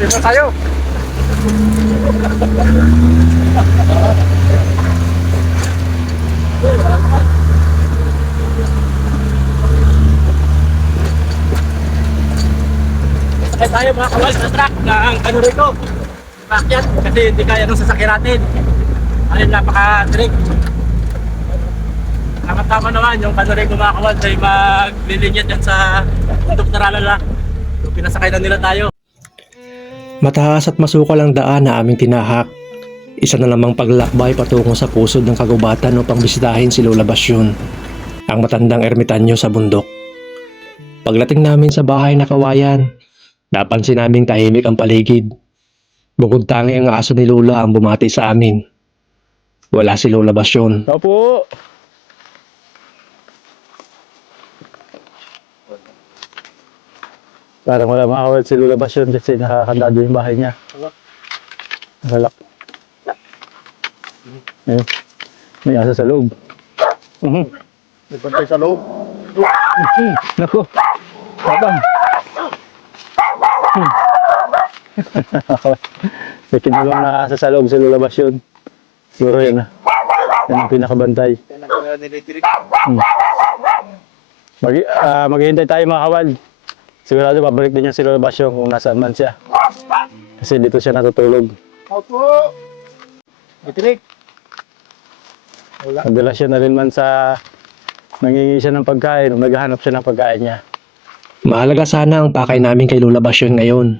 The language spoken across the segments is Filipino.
Palis na tayo. Sakay tayo mga kawal sa truck ng Kanurico. Pakyat kasi hindi kaya ng sasakyan natin. Ayun, napaka-trick. Tama-tama naman yung Kanurico mga kawal ay maglilinyat yan sa bundok na Ralala. So, pinasakay na nila tayo. Mataas at masukal ang daan na aming tinahak. Isa na lamang paglakbay patungo sa pusod ng kagubatan upang bisitahin si Lola Basyon, ang matandang ermitanyo sa bundok. Pagdating namin sa bahay na kawayan, napansin naming tahimik ang paligid. Bukod tangi ang aso ni Lola ang bumati sa amin. Wala si Lola Basyon. Opo. Parang wala makakawal si Lola Basyon kasi nakakandado yung bahay niya. Nakalak. Ayun. May asa sa loob. May bantay sa loob. Naku. Tapang. May kinulong na asa sa loob si Lola Basyon. Siguro yan na. Yan ang pinakabantay. Maghihintay tayo mga kawal. Sigurado babalik din niya si Lola Basyon kung nasaan man siya. Kasi dito siya natutulog. Opo. Itirik. Wala. Madalas siya na rin man sa nangingi siya ng pagkain o naghahanap siya ng pagkain niya. Mahalaga sana ang pakay namin kay Lola Basyon ngayon.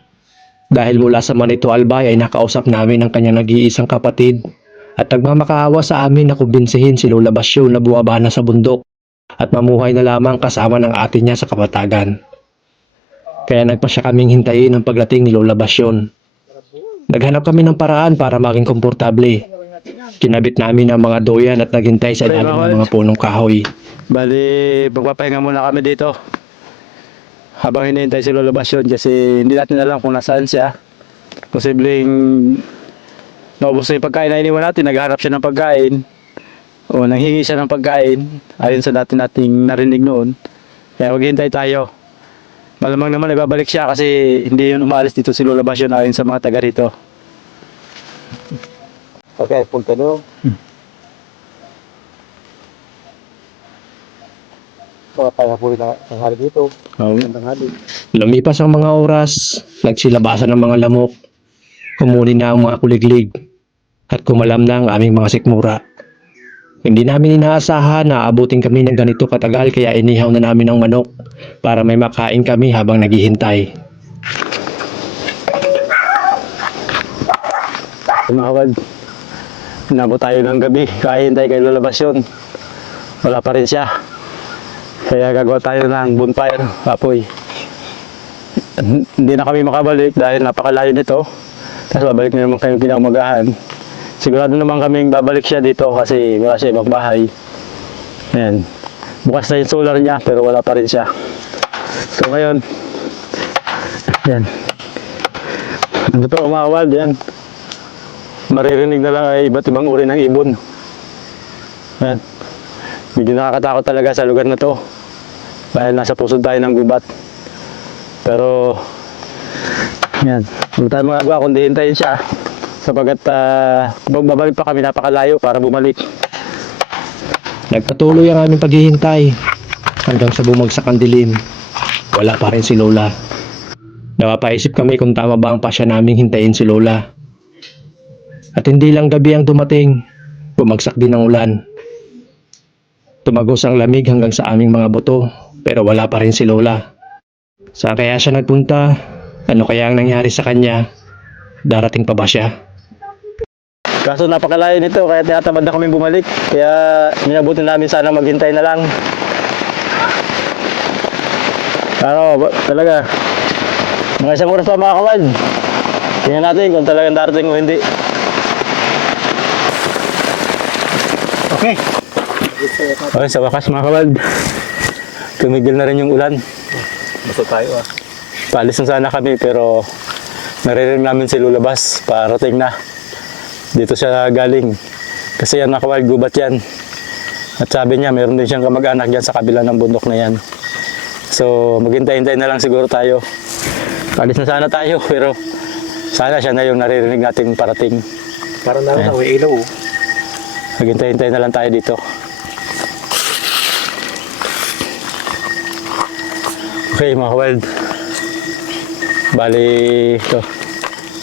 Dahil mula sa Manito Albay ay nakausap namin ang kanyang nag-iisang kapatid at nagmamakaawa sa amin na kumbinsihin si Lola Basyon na buwaba na sa bundok at mamuhay na lamang kasama ng ate niya sa kapatagan. Kaya nagpa siya kaming hintayin ang pagdating ni Lola Basyon. Naghanap kami ng paraan para maging komportable. Kinabit namin ang mga doyan at naghintay sa ilalim ng mga punong kahoy. Bali, magpapahinga muna kami dito. Habang hinihintay si Lola Basyon kasi hindi natin alam kung nasaan siya. Posibleng naubos na yung pagkain na iniwan natin, naghahanap siya ng pagkain o nanghingi siya ng pagkain ayon sa dati nating narinig noon. Kaya maghihintay tayo. Malamang naman ibabalik siya kasi hindi yun umalis dito si Lola Basyon ayon sa mga taga rito. Okay, punta doon. Kaya po rin ang hari dito. Ang hari. Lumipas ang mga oras, nagsilabasan ang mga lamok. Humuli na ang mga kuliglig at kumalam na ang aming mga sikmura. Hindi namin inaasahan na aabutin kami ng ganito katagal kaya inihaw na namin ang manok para may makain kami habang naghihintay. Tumawag. Inabot tayo ng gabi, kahihintay kay Lola Basyon. Wala pa rin siya. Kaya gagawa tayo ng bonfire, apoy. Hindi na kami makabalik dahil napakalayo nito. Tapos babalik na naman kami pinakamagahan. Sigurado naman kaming babalik siya dito kasi wala siya ibang bahay. Ayan. Bukas na yung solar niya pero wala pa rin siya. So ngayon, yan. Ano to umawal, yan. Maririnig na lang ay iba't ibang uri ng ibon. Yan. Medyo nakakatakot talaga sa lugar na to. Dahil nasa pusod tayo ng gubat. Pero, yan. Wala tayo magagawa kundi hintayin siya. Sapagat babalik pa kami napakalayo para bumalik. Nagpatuloy ang aming paghihintay hanggang sa bumagsak ang dilim. Wala pa rin si Lola. Napapaisip kami kung tama ba ang pasya naming hintayin si Lola. At hindi lang gabi ang dumating, bumagsak din ang ulan. Tumagos ang lamig hanggang sa aming mga buto, pero wala pa rin si Lola. Saan kaya siya nagpunta? Ano kaya ang nangyari sa kanya? Darating pa ba siya? Kaso napakalayo nito kaya tinatamad na kami bumalik. Kaya minabuti namin sana maghintay na lang. Ano, talaga. Mga isang oras pa mga kawad. Tingnan natin kung talagang darating o hindi. Okay. Okay, sa wakas mga kawad. Tumigil na rin yung ulan. Basta tayo Paalis na sana kami pero naririnig namin si Lulabas parating na. Dito siya galing. Kasi yan nakawal, gubat yan. At sabi niya, meron din siyang kamag-anak dyan sa kabila ng bundok na yan. So, maghintay-hintay na lang siguro tayo. Alis na sana tayo, pero Sana siya na yung naririnig nating parating. Parang naroon may ilaw. Maghintay-hintay na lang tayo dito. Okay mga wild. Bali, ito.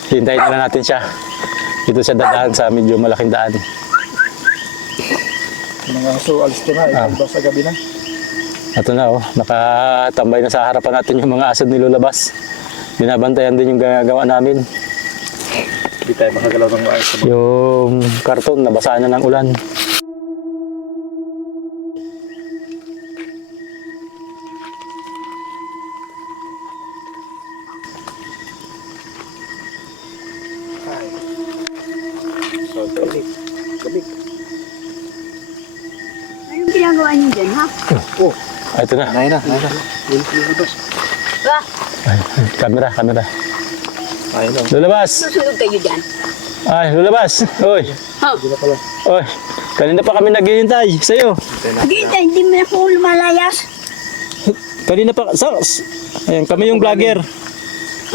Hintayin na lang natin siya. Dito siya dadaan sa medyo malaking daan. Mga aso, alis ko na. Ikaw sa gabi na. Ito na oh, nakatambay na sa harapan natin yung mga aso nilulabas. Binabantayan din yung ginagawa namin. Hindi tayo makagalaw ng maayos. Yung karton, nabasaan na ng ulan. Anong ginagawa niyo dyan, ha? Ah, ito na. Nay na. Ba, Camera. Ayun na. Lulabas! susunod kayo dyan. Ay, lulabas! Uy! Ha? Uy! Kanina pa kami naghihintay sa'yo. Hindi mo na ako lumalayas. Kanina pa, ayan, kami yung vlogger.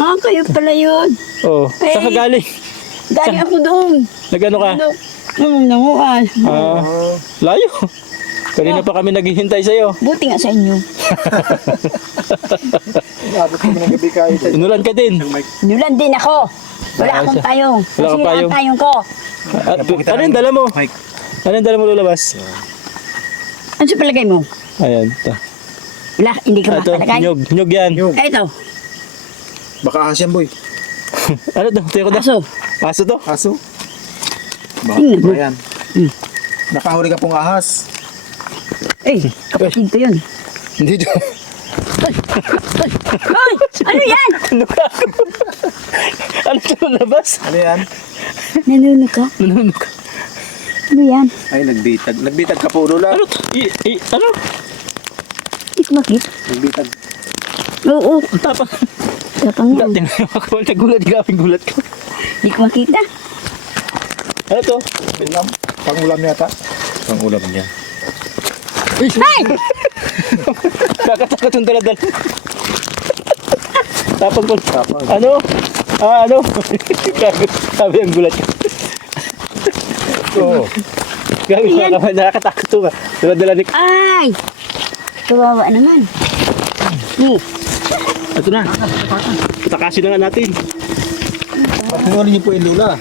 Ah, kayo pala yun. Oh, Hey. saan ka galing? Galing ako doon. Nagano ka? Nanguan. Ah, layo. Kanina pa kami naghihintay sa'yo. Buti nga sa inyo. Abot kami ng gabi kahit. Inulan ka din. Nulan din ako. Wala akong payong. Wala kang Masira payong. ang payong ko. Ano yung dala mo? Ano yung dala mo lulabas? Ano sa palagay mo? Ayan. Wala, hindi ka Ito, mapalagay. nyog yan. Ito, Baka ahas yan, boy. Ano to? Tiyo ko na. aso. Aso to? Aso? Tingnan mo. Ayan. Nakahuli ka pong ahas. Eh, kapatid ko yun. Hindi to. Hoy! Ano yan? Ano ka? Ano ito lulabas? Ano yan? Nanunog ka? Nanunog ka. Ano yan? Ay, nagbitag. Nagbitag ka po, Lola. Ano to? Ano? Hindi ko makita. Nagbitag. Oo, Tapang. tapang yan. Tingnan mo ako. Nagulat. Grabing gulat ko. Hindi ko makita. Ano to? Ulam. Pangulam yata. Pangulam niya. Hey! Kakatakot yung daladal. Tapang ko. Ano? Ano? Sabi ang gulat ko. Oo. Gabi nakakatakot to ka. Daladala ni... Ay! Kawawa naman. Ito na. Patakasin na nga natin. Pangulam niyo po yung Lola.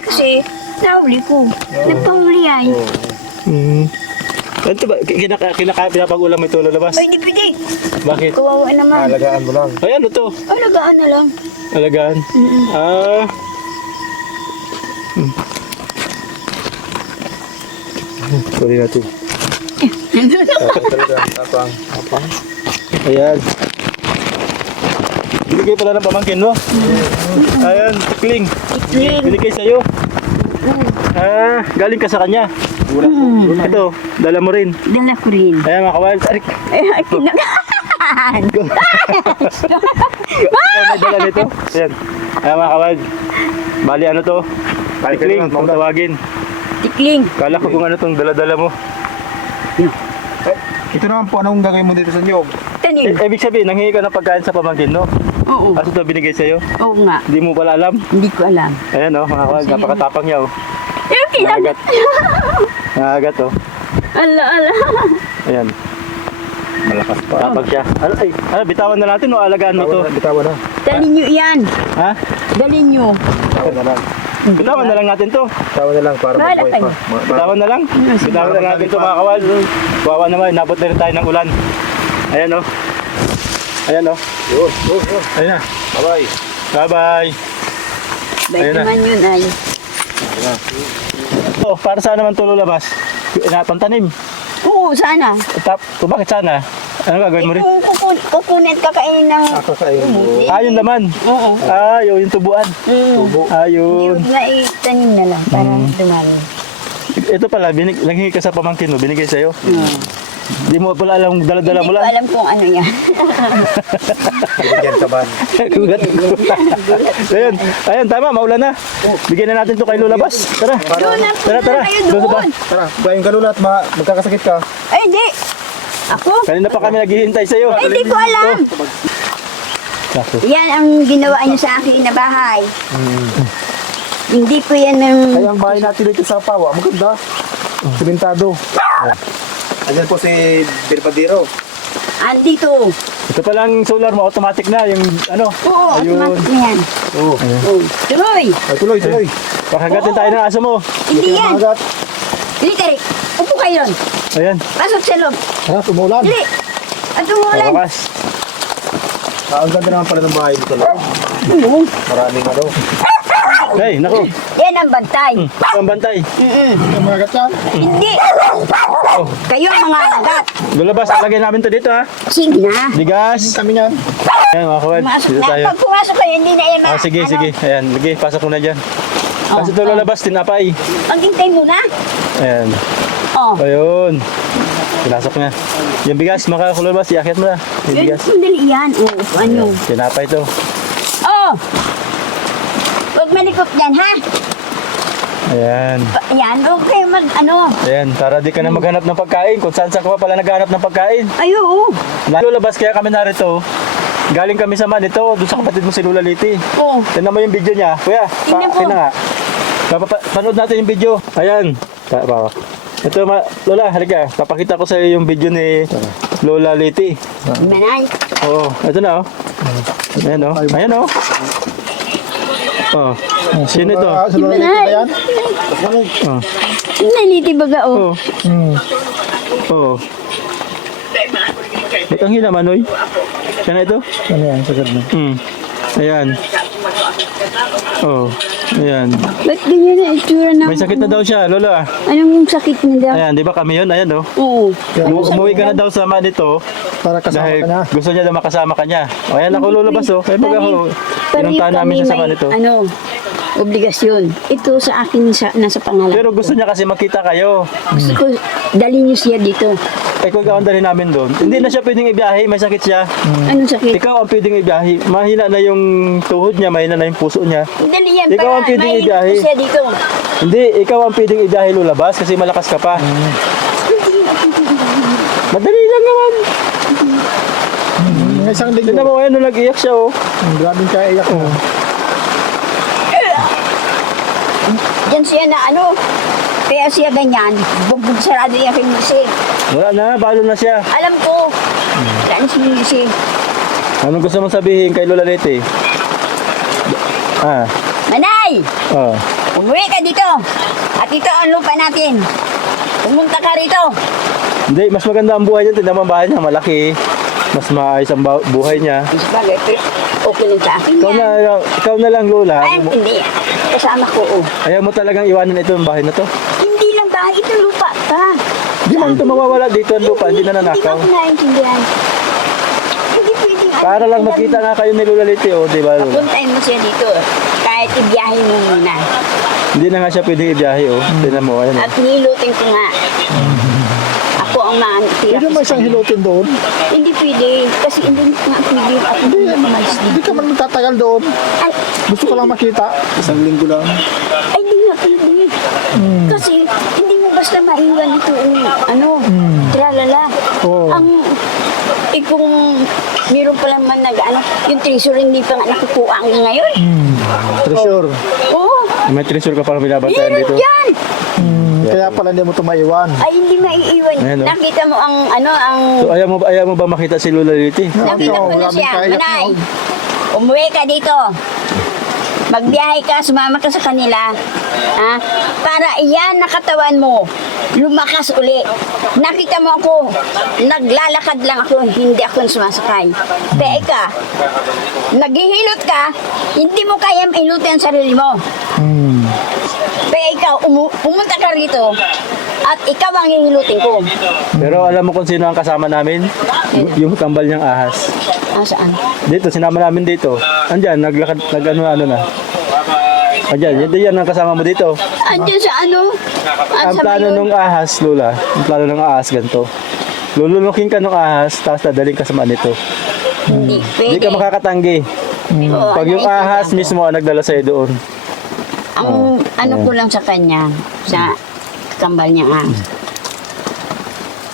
Kasi, nahuli ko. Nagpahuli ay. Ano ba? Pinapag-ulam ito lalabas? Ay, di pwede. Bakit? Kawawa naman. Alagaan mo lang. Ay, ano to? Alagaan na lang. Alagaan? Ah. Sorry natin. Talaga. Tapang. Ayan. Binigay pala ng pamangkin mo. Ayan, tikling. Ikling. Binigay sa'yo. Ah, galing ka sa kanya. Ito, dala mo rin. Dala ko rin. Ayan mga kawal. Ay, kinakahan. May dala nito. Ayan. Ayan mga kawal. Bali ano to? Tikling, kung tawagin. Tikling. Kala ko kung ano tong dala-dala mo. Ito naman po, anong gagawin mo dito sa nyog? Tanim. Ibig sabihin, nanghingi ka ng pagkain sa pamangkin, no? Oo. Kasi ito binigay sa'yo. Oo nga. Hindi mo pala alam. Hindi ko alam. Ayan oh, mga kawal. Napakatapang niya oh. Eh, Nakagat. Nakagat oh. Ala. Ayan. Malakas pa. Tapag siya. Ano, bitawan na natin o alagaan mo to? Bitawan na. Dalhin nyo yan. Ha? Dalhin nyo. Bitawan na lang. Bitawan na lang natin to. Bitawan na lang para Bahala mabuhay kayo. pa. Bitawan na lang. Bitawan na natin to mga kawal. Wawa naman, nabot na rin tayo ng ulan. Ayan oh. Ayan oh. Ayan na. Bye-bye. Bye-bye. Bait Ayun na. naman yun ay. Oh, para saan naman ito lulabas? Pantanim. Oo, sana. Bakit sana? Ano gagawin mo rin? Kung kukunin at kakainin ng... Kakain mo. Yung laman. Oo. Yung tubuan. Tubo. Yun. Hindi, naitanim na lang para dumami. Ito pala, nanghingi ka sa pamangkin mo, binigay sa'yo. Hindi mo pala alam, dala-dala Hindi mo ko lang. alam kung ano yan. Binigyan ka ba? Gulat. Ayun, tama, maulan na. Bigyan na natin to kay Lulabas. Tara. Doon na, Tara. kayo Doon sa doon. Tara, bayan ka Lola at magkakasakit ka. Ay, hindi. Ako? Kanina pa kami naghihintay sa'yo. Ay, hindi ko alam. Tapos, Yan ang ginawa niyo sa akin na bahay. Hindi po yan ng... Kaya ang bahay natin dito sa Pawa, maganda. Simentado. Ayan po si Birbadero. Andito. ito palang solar mo, automatic na, yung ano. Oo, automatic na yan. Oo. Oh. Tuloy. Ay, tuloy, tuloy. Pakagatin tayo ng aso mo. Hindi yan. Magat. Dili, Tarik. Upo kayo ron. Ayan, Pasok sa loob. Ha, tumulan. Dili. At umulan. kawakas. Ang ganda naman pala ng bahay dito. loob. Oo. Maraming ano. Ay, naku, Yan ang bantay. ang bantay. Ang mga gatyan. Hindi. Kayo ang mga agat. Lulabas, lagay namin to dito ha. Sige na. Bigas. Kami yan. Ayan mga kawad, Pumasok dito na. tayo. Pag pumasok kayo, hindi na yan Ah, sige, sige. Ayan, lagay, pasok mo na dyan. Kasi ito lalabas, tinapay. Maghintay muna. Ayan, Oh. ayun. Pinasok na. Yung bigas, makakulabas, iakit mo na. Yung Yun, bigas. sandali yan. Oo, upuan nyo. Tinapay to. Oh! Huwag malikot dyan, ha? Ayan. Yan, huwag kayo ano. Ayan, para di ka na maghanap ng pagkain. Kung saan ka pa pala naghanap ng pagkain. Ay, oo. Lulabas kaya kami narito. Galing kami sa Manito, doon sa kapatid mo si Lula Liti. Oo. Tignan mo yung video niya. Kuya, Tingnan ko. nga. Panood natin yung video. Ayan. Ito, Lola, halika. Papakita ko sa iyo yung video ni Lola Liti. Manay. Oo, ito na oh. Ayan oh. Ayan oh. Oh. Sino ito? Sa loob Manay. na yan. Oh. Naliti baga, oh. Oh. Oo. Ba't ang hina, Manoy? Siya na ito? Ano yan? Sagad na. Ayan. Oh. Ayan. Ba't ganyan na itsura ng... May sakit na daw siya, Lola. Anong sakit na daw? Ayan, di ba kami yun? Ayan oh. Oo. Umuwi ka na daw sa Manito Para kasama dahil ka na. gusto niya na makasama ka niya. O ayan ako lulabas oh. Kaya pag ako, pinuntahan namin siya sa Manito. Ano, obligasyon. Ito sa akin nasa pangalan. Pero gusto niya kasi makita kayo. Gusto ko, dali niyo siya dito. Eh kung ikaw ang dalhin namin doon, hindi na siya pwedeng ibiyahe, may sakit siya. Anong sakit? Ikaw ang pwedeng ibiyahe. Mahina na yung tuhod niya, mahina na yung puso niya. Dali yan Ikaw ang pwedeng mahilig ibiyahe. ko siya dito. Hindi, ikaw ang pwedeng ibiyahe lulabas kasi malakas ka pa. Madali lang naman. Ng isang linggo. Tignan mo ngayon nung nag-iyak siya oh. Grabing kaya iyak mo. Diyan siya na ano, kaya siya ganyan, bugbog sarado yung aking musik. Wala na, balo na siya. Alam ko, wala na siya musik. Anong gusto mong sabihin kay Lola Leti? Ah, Manay, oh. umuwi ka dito. At ito ang lupa natin. Pumunta ka rito. Hindi, mas maganda ang buhay niya. Tignan mo ang bahay niya, malaki. Mas maayos ang buhay niya. Sabagay, pero okay lang sa akin yan. Ikaw na lang, Lola. Ay, hindi. Kasama ko, oh. Ayaw mo talagang iwanan ito ang bahay na to. Hindi lang ba? Ito lupa ka. Hindi man ito mawawala dito ang lupa, hindi na nanakaw. Hindi ko naintindihan. Hindi pwedeng... Para lang makita nga kayo ni Lola Leti, oh, di ba? Lola? Puntahin mo siya dito. Kahit ibiyahin mo muna. Hindi na nga siya pwedeng ibiyahe, oh. Tignan mo, ayun. At nilutin ko nga. Ako ang nakatira. Pwede mo isang hilutin doon. Hindi pwede. Kasi hindi nga pwede. At hindi na umalis Hindi dito. ka man magtatagal doon. Ay, Gusto ko lang makita. Isang linggo lang. ay, hindi nga pwede. Kasi hindi mo basta maiwan ito. Ano, tralala. Oo. Ang, kung meron pa lang man ano, yung treasure hindi pa nga nakukuha hanggang ngayon. Treasure. Oo, May treasure ka parang binabantayan meron dito. yan. Kaya pala hindi mo ito maiwan. Ay, hindi maiiwan. Ayan, oh. Nakita mo ang, ano, ang... So, ayaw mo ba makita si Lola Leti? Nakita ko na Maraming siya, kaya Manay. mo. Umuwi ka dito. Magbiyahe ka, sumama ka sa kanila. Ha? Para iyan nakatawan mo, lumakas uli. Nakita mo ako, naglalakad lang ako, hindi ako sumasakay. Kaya ka, naghihilot ka, hindi mo kayang ilutin ang sarili mo. Kaya ikaw, pumunta ka rito, at ikaw ang hihilutin ko. Pero alam mo kung sino ang kasama namin? Yung kambal niyang ahas. Ah, saan? Dito, sinama namin dito. Andyan, naglakad, ano na. Andyan, yan ang kasama mo dito. Andiyan sa ano? At Ang sa plano mayon. nung ahas, Lola, ang plano ng ahas ganito. Lulunukin ka ng ahas, tapos dadaling ka sa Manito. Hindi Hindi pwede. ka makakatanggi. Oo, Pag yung naiintindihan ahas ko. mismo ang nagdala sa'yo doon. Ang ano ko lang sa kanya, sa kambal niya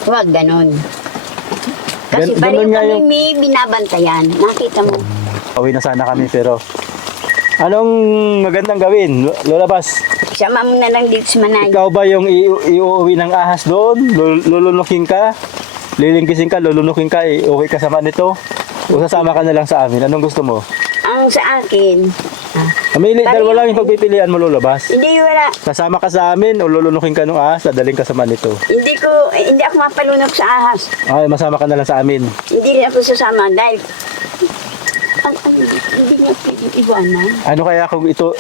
huwag ganon. Kasi Ganun pareho nga kami yung- may binabantayan. Nakita mo. Pauwi na sana kami pero anong magandang gawin? Lola Bas, Sama mo na lang dito sa Manay. ikaw ba yung iuwi ng ahas doon? Lulunukin ka? Lilingkisin ka, lulunukin ka, iuwi ka sama nito? O sasama ka na lang sa amin? Anong gusto mo? Ang sa akin, Amili, dalawa lang yung pagpipilian mo, Lola Bas. hindi wala. Sasama ka sa amin o lulunukin ka ng ahas, dadaling ka sama nito? Hindi ako mapalunok sa ahas. Ay, masama ka na lang sa amin. Hindi rin ako sasama dahil hindi na pwedeng iwanan. Ano kaya kung ito,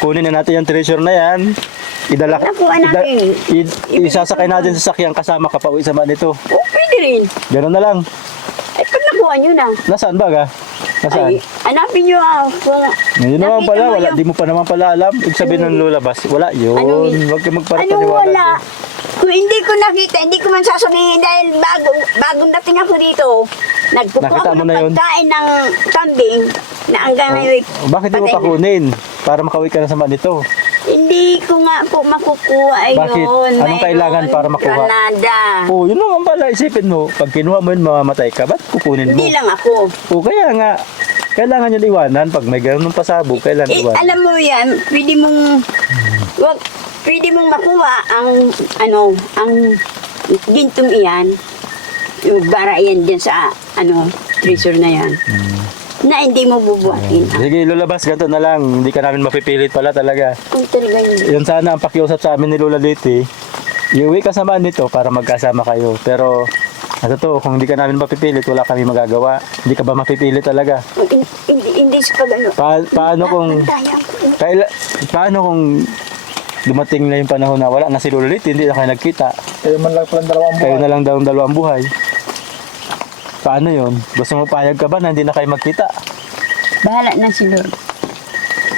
kunin na natin yung treasure na yan, idala, Nakuha natin. isasakay natin sa sakyan kasama ka pa uwi sama nito. O, pwede rin. Gano'n na lang. Ay, pag nakuha nyo na. Nasaan ba ka? Nasaan? Ay, hanapin nyo ako. Ngayon naman Nakita pala, mo wala, yung- di mo pa naman pala alam. Ibig sabihin ng Lola Bas, wala yun. Ano yun? Huwag ka Ano magparapaniwala. wala? Kung hindi ko nakita, hindi ko man sasabihin dahil bagong dating ako dito, nagkukuha Nakita ako mo ng na yun? pagkain ng kambing na hanggang ngayon. Bakit di mo patay pa na. kunin? Para makauwi ka na sa nito. Hindi ko nga po makukuha Bakit? yun. Anong kailangan para makuha? Canada. Oh, yun naman pala, isipin mo. Pag kinuha mo yun, mamamatay ka. Ba't kukunin mo? Hindi lang ako. O kaya nga, kailangan yun iwanan. Pag may ganun pasabog, kailangan iwanan. Alam mo yan, pwede mong makuha ang gintong iyan, yung bara yan dyan sa, treasure na yan, na hindi mo bubuhatin. Sige, Lola Bas, ganito na lang. Hindi ka namin mapipilit pala talaga. Kung talaga hindi. Yun sana ang pakiusap sa amin ni Lola Liti. Iuwi ka sama nito para magkasama kayo. Pero, to, kung hindi ka namin mapipilit, wala kami magagawa. Hindi ka ba mapipilit talaga? Hindi sa pag-ano. Paano kung... paano kung dumating na yung panahon na wala na si Lola Liti, hindi na kayo nagkita? Kayo man lang palang dalawang Kayo buwan. na lang daw ang dalawang buhay. Paano yun? Gusto mo payag ka ba na hindi na kayo magkita? Bahala na si Lord.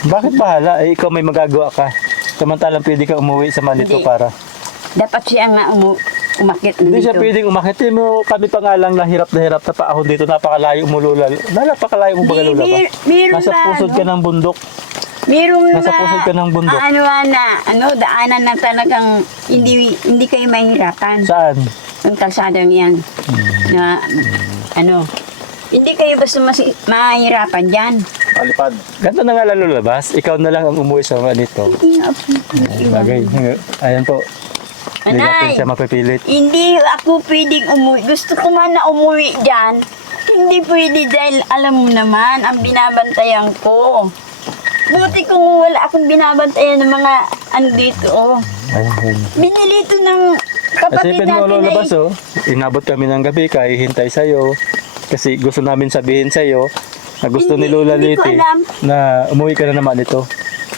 Bakit bahala? Eh, ikaw may magagawa ka. Samantalang pwede ka umuwi sa Manito Hindi. para... Dapat siya nga umakit Hindi siya dito. pwedeng umakit. Hindi mo kami pa nga lang na hirap na paahon dito. Napakalayo mo, Lola. Napakalayo mo ba, Lola? Ba? Meron Nasa na, pusod ka ng bundok. Merong Nasa pusod ka ng bundok. daanan na talagang hindi kayo mahirapan. Saan? Yung kalsadang yan. Na, hindi kayo basta mahirapan dyan. Palipad. Ganito na nga lang, Lola Bas. Ikaw na lang ang umuwi sa Manito. Hindi nga po. Bagay. Ayan po. Hindi natin Anay, siya mapipilit. hindi ako pwedeng umuwi. Gusto ko man na umuwi dyan. Hindi pwede dahil alam mo naman, ang binabantayan ko. Buti kung wala akong binabantayan ng mga dito. Ayan. Binili ito ng kapatid Isipin mo, natin Lola eh. Bas, oh. Inabot kami ng gabi, kahihintay sa'yo. Kasi gusto namin sabihin sa'yo na gusto ni Lola Hindi ko Liti alam. na umuwi ka na naman ito.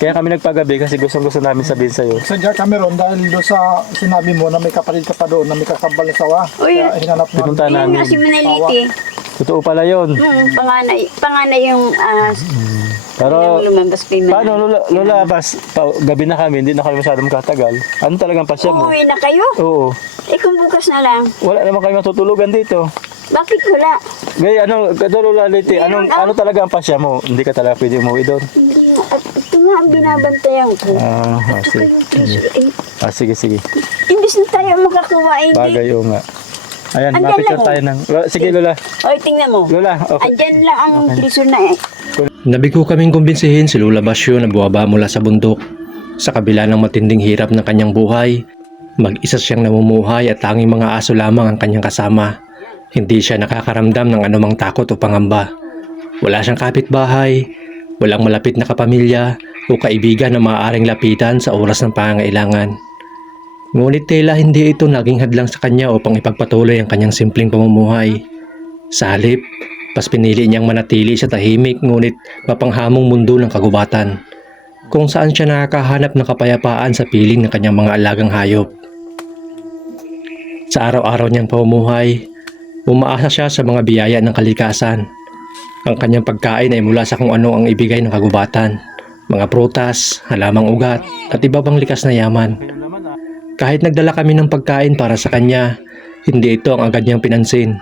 Kaya kami nagpagabi kasi gusto namin sabihin sa'yo. Sadya kami ron dahil doon sa sinabi mo na may kapatid ka pa doon na may kakambal na sawa. Uy, Kaya hinanap mo. Pinunta Yun namin. nga si Manaliti. Totoo pala yun. Panganay yung Pero lumabas kay Manaliti. paano, Lola Bas, gabi na kami, hindi na kami masyadong katagal. Ano talagang pasya mo? Uuwi na kayo? Oo. Kung bukas na lang. Wala naman kami matutulugan dito. Bakit wala? Gaya, Lola Liti, Meron ano talaga ang pasya mo? Hindi ka talaga pwede umuwi doon. Hindi nga. At ito nga ang binabantayan ko. Ito Sige. yung treasure. Sige. Imbis na tayo makakuha, hindi. Bagay, oo nga. Ayan, Andyan mapicture lang, tayo ng... Sige, Lola. Oy, tingnan mo. Lola, okay. Andyan lang ang treasure na eh. Nabigo kaming kumbinsihin si Lola Basyo na buwaba mula sa bundok. Sa kabila ng matinding hirap ng kanyang buhay, mag-isa siyang namumuhay at tanging mga aso lamang ang kanyang kasama. Hindi siya nakakaramdam ng anumang takot o pangamba. Wala siyang kapitbahay, walang malapit na kapamilya o kaibigan na maaaring lapitan sa oras ng pangangailangan. Ngunit tila hindi ito naging hadlang sa kanya upang ipagpatuloy ang kanyang simpleng pamumuhay. Sa halip, mas pinili niyang manatili sa tahimik ngunit mapanghamong mundo ng kagubatan, kung saan siya nakakahanap ng kapayapaan sa piling ng kanyang mga alagang hayop. Sa araw-araw niyang pamumuhay, umaasa siya sa mga biyaya ng kalikasan. Ang kanyang pagkain ay mula sa kung ano ang ibigay ng kagubatan, mga prutas, halamang ugat at iba pang likas na yaman. Kahit nagdala kami ng pagkain para sa kanya, hindi ito ang agad niyang pinansin.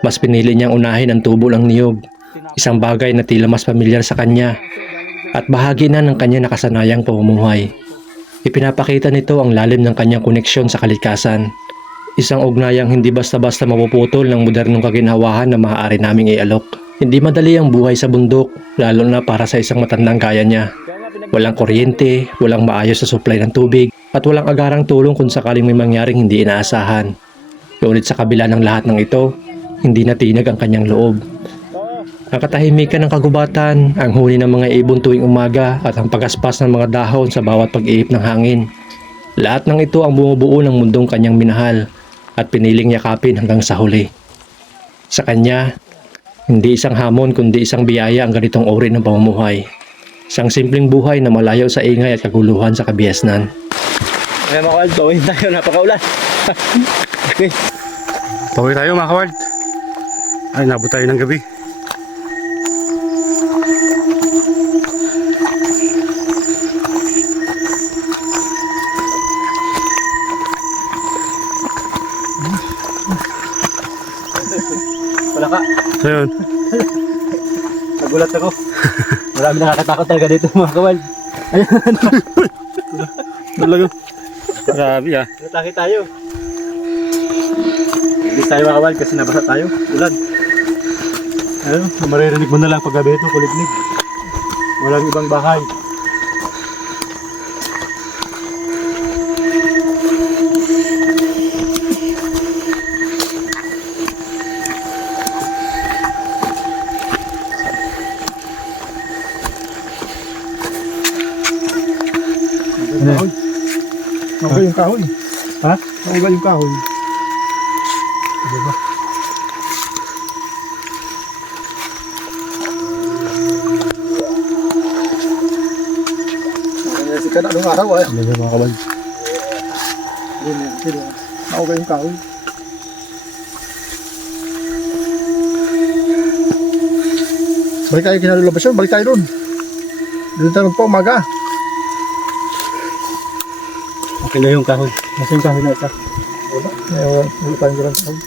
Mas pinili niyang unahin ang tubo ng niyog, isang bagay na tila mas pamilyar sa kanya at bahagi na ng kanya nakasanayang pamumuhay. Ipinapakita nito ang lalim ng kanyang koneksyon sa kalikasan, isang ugnayang hindi basta-basta mapuputol ng modernong kaginhawahan na maaari naming ialok. Hindi madali ang buhay sa bundok, lalo na para sa isang matandang kaya niya. Walang kuryente, walang maayos na supply ng tubig, at walang agarang tulong kung sakaling may mangyaring hindi inaasahan. Ngunit sa kabila ng lahat ng ito, hindi natinag ang kanyang loob. Ang katahimikan ng kagubatan, ang huni ng mga ibon tuwing umaga at ang pagaspas ng mga dahon sa bawat pag-iip ng hangin. Lahat ng ito ang bumubuo ng mundong kanyang minahal at piniling yakapin hanggang sa huli. Sa kanya, hindi isang hamon kundi isang biyaya ang ganitong uri ng pamumuhay. Isang simpleng buhay na malayo sa ingay at kaguluhan sa kabiasnan. Kaya mga kawal, bawin tayo, napakaulan. Okay. Pauwi tayo mga kaward. Ay, nabot tayo ng gabi. Wala ka. Ayun. Nagulat ako. Marami nakakatakot talaga dito mga kawal. Talaga. Grabe ah. Natake tayo. Hindi tayo mga kawal kasi nabasa tayo. Ulan. Ayun, maririnig mo na lang paggabi ito, kuliglig. Walang ibang bahay. Kahoy. Nauga yung kahoy. Ha? Nauga yung kahoy. Si kada nung araw ay. Ano mga kawal? Nauga yung kahoy. Balik tayo kinalulabas yun. Balik tayo dun. Doon tayo pa umaga. Okay na yung kahoy. Nasa yung kahoy na isa. Wala. Wala tayong garang kahoy.